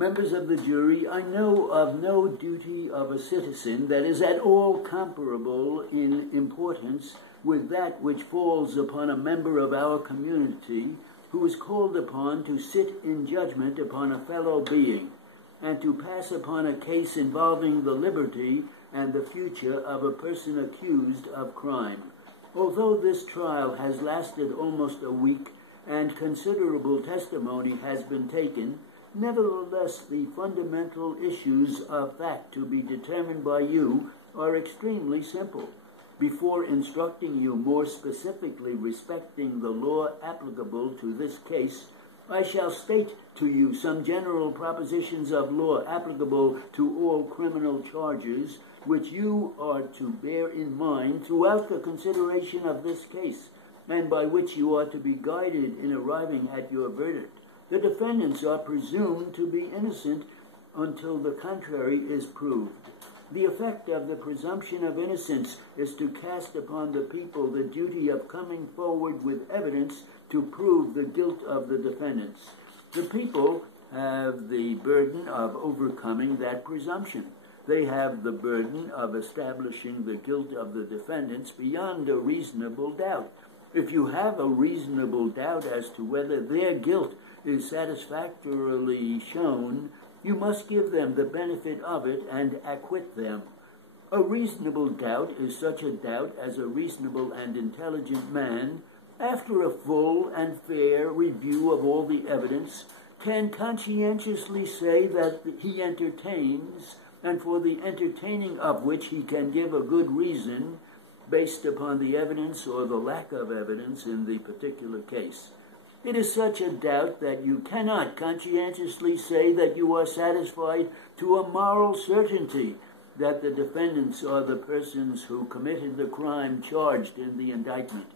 Members of the jury, I know of no duty of a citizen that is at all comparable in importance with that which falls upon a member of our community who is called upon to sit in judgment upon a fellow being and to pass upon a case involving the liberty and the future of a person accused of crime. Although this trial has lasted almost a week and considerable testimony has been taken, nevertheless the fundamental issues of fact to be determined by you are extremely simple. Before instructing you more specifically respecting the law applicable to this case, I shall state to you some general propositions of law applicable to all criminal charges, which you are to bear in mind throughout the consideration of this case, and by which you are to be guided in arriving at your verdict. The defendants are presumed to be innocent until the contrary is proved. The effect of the presumption of innocence is to cast upon the people the duty of coming forward with evidence to prove the guilt of the defendants. The people have the burden of overcoming that presumption. They have the burden of establishing the guilt of the defendants beyond a reasonable doubt. If you have a reasonable doubt as to whether their guilt is satisfactorily shown, you must give them the benefit of it and acquit them. A reasonable doubt is such a doubt as a reasonable and intelligent man, after a full and fair review of all the evidence, can conscientiously say that he entertains, and for the entertaining of which he can give a good reason based upon the evidence or the lack of evidence in the particular case. It is such a doubt that you cannot conscientiously say that you are satisfied to a moral certainty that the defendants are the persons who committed the crime charged in the indictment.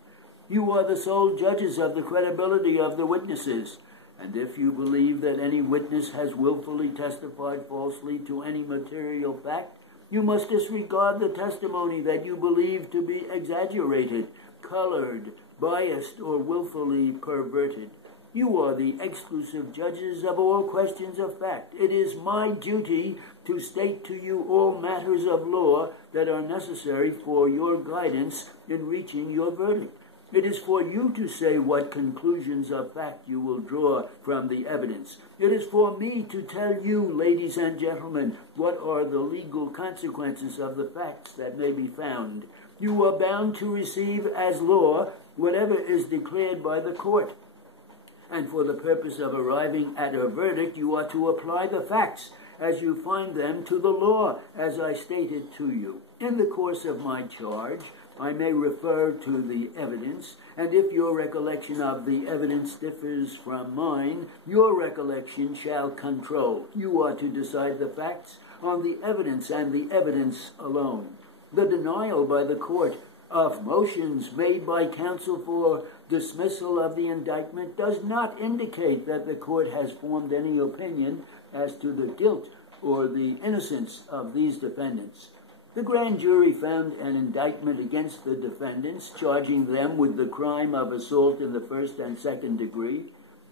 You are the sole judges of the credibility of the witnesses, and if you believe that any witness has willfully testified falsely to any material fact, you must disregard the testimony that you believe to be exaggerated, colored, biased, or willfully perverted. You are the exclusive judges of all questions of fact. It is my duty to state to you all matters of law that are necessary for your guidance in reaching your verdict. It is for you to say what conclusions of fact you will draw from the evidence. It is for me to tell you, ladies and gentlemen, what are the legal consequences of the facts that may be found. You are bound to receive as law whatever is declared by the court. And for the purpose of arriving at a verdict, you are to apply the facts as you find them to the law, as I stated to you. In the course of my charge, I may refer to the evidence, and if your recollection of the evidence differs from mine, your recollection shall control. You are to decide the facts on the evidence and the evidence alone. The denial by the court of motions made by counsel for dismissal of the indictment does not indicate that the court has formed any opinion as to the guilt or the innocence of these defendants. The grand jury found an indictment against the defendants, charging them with the crime of assault in the first and second degree.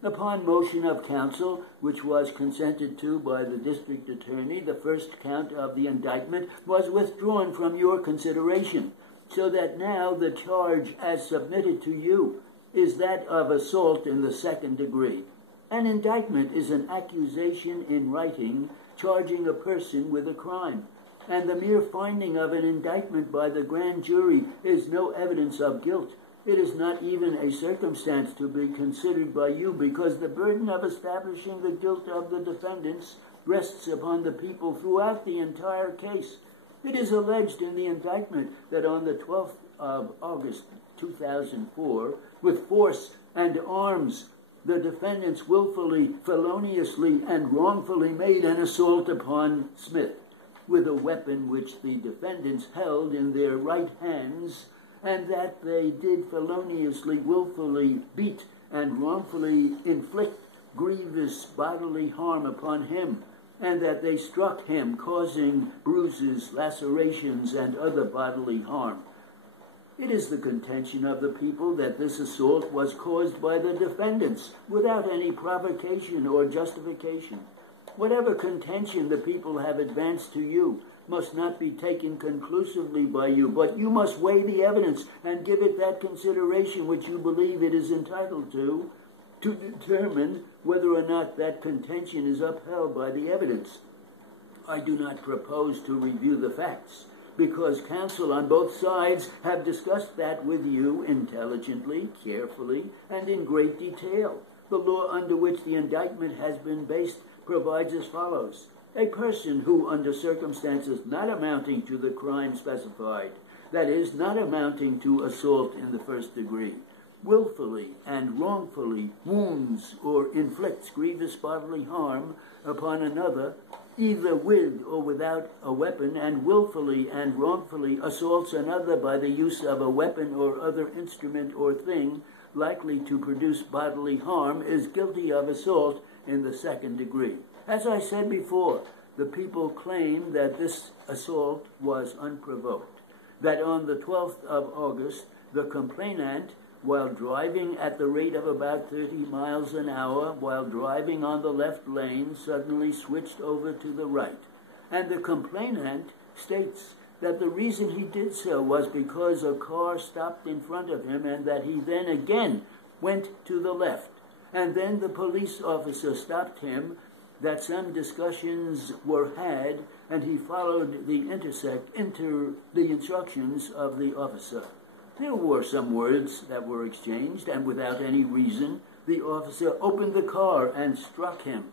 Upon motion of counsel, which was consented to by the district attorney, the first count of the indictment was withdrawn from your consideration, so that now the charge as submitted to you is that of assault in the second degree. An indictment is an accusation in writing charging a person with a crime, and the mere finding of an indictment by the grand jury is no evidence of guilt. It is not even a circumstance to be considered by you, because the burden of establishing the guilt of the defendants rests upon the people throughout the entire case. It is alleged in the indictment that on the 12th of August 2004, with force and arms, the defendants willfully, feloniously, and wrongfully made an assault upon Smith with a weapon which the defendants held in their right hands, and that they did feloniously, willfully beat and wrongfully inflict grievous bodily harm upon him, and that they struck him, causing bruises, lacerations, and other bodily harm. It is the contention of the people that this assault was caused by the defendants without any provocation or justification. Whatever contention the people have advanced to you must not be taken conclusively by you, but you must weigh the evidence and give it that consideration which you believe it is entitled to determine whether or not that contention is upheld by the evidence. I do not propose to review the facts, because counsel on both sides have discussed that with you intelligently, carefully, and in great detail. The law under which the indictment has been based provides as follows. A person who, under circumstances not amounting to the crime specified, that is, not amounting to assault in the first degree, willfully and wrongfully wounds or inflicts grievous bodily harm upon another, either with or without a weapon, and willfully and wrongfully assaults another by the use of a weapon or other instrument or thing likely to produce bodily harm, is guilty of assault in the second degree. As I said before, the people claim that this assault was unprovoked, that on the 12th of August, the complainant, while driving at the rate of about 30 miles an hour, while driving on the left lane, suddenly switched over to the right. And the complainant states that the reason he did so was because a car stopped in front of him, and that he then again went to the left. And then the police officer stopped him, that some discussions were had, and he followed the instructions of the officer. There were some words that were exchanged, and without any reason, the officer opened the car and struck him.